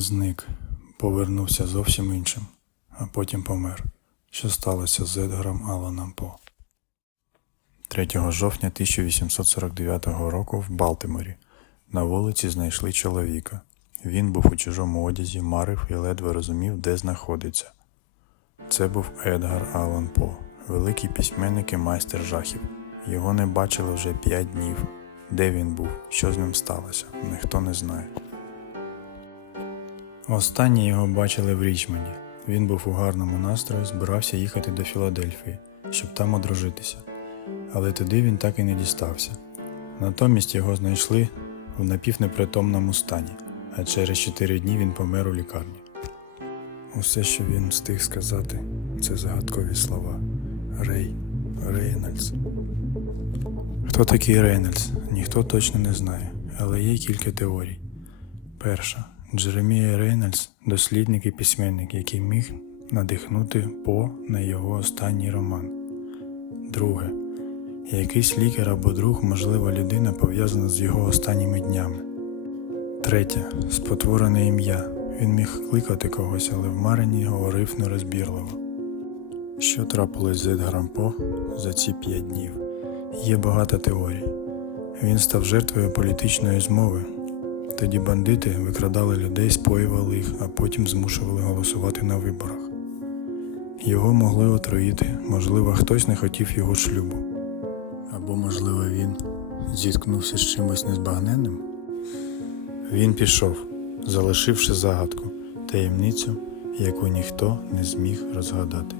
зник, повернувся зовсім іншим, а потім помер. Що сталося з Едгаром Аланом По? 3 жовтня 1849 року в Балтиморі на вулиці знайшли чоловіка. Він був у чужому одязі, марив і ледве розумів, де знаходиться. Це був Едгар Алан По, великий письменник і майстер жахів. Його не бачили вже п'ять днів. Де він був, що з ним сталося, ніхто не знає. Останнє його бачили в Річмонді. Він був у гарному настрої, збирався їхати до Філадельфії, щоб там одружитися. Але туди він так і не дістався. Натомість його знайшли в напівнепритомному стані, а через чотири дні він помер у лікарні. Усе, що він встиг сказати, це загадкові слова. Рей, Рейнольдс. Хто такий Рейнольдс? Ніхто точно не знає, але є кілька теорій. Перша. Джеремія Рейнольдс дослідник і письменник, який міг надихнути По на його останній роман. Друге. Якийсь лікар або друг, можливо, людина пов'язана з його останніми днями. Третє. Спотворене ім'я. Він міг кликати когось, але в Марині говорив нерозбірливо. Що трапилось з Едгаром По за ці п'ять днів? Є багато теорій. Він став жертвою політичної змови. Тоді бандити викрадали людей, споювали їх, а потім змушували голосувати на виборах. Його могли отруїти, можливо, хтось не хотів його шлюбу. Або, можливо, він зіткнувся з чимось незбагненним. Він пішов, залишивши загадку, таємницю, яку ніхто не зміг розгадати.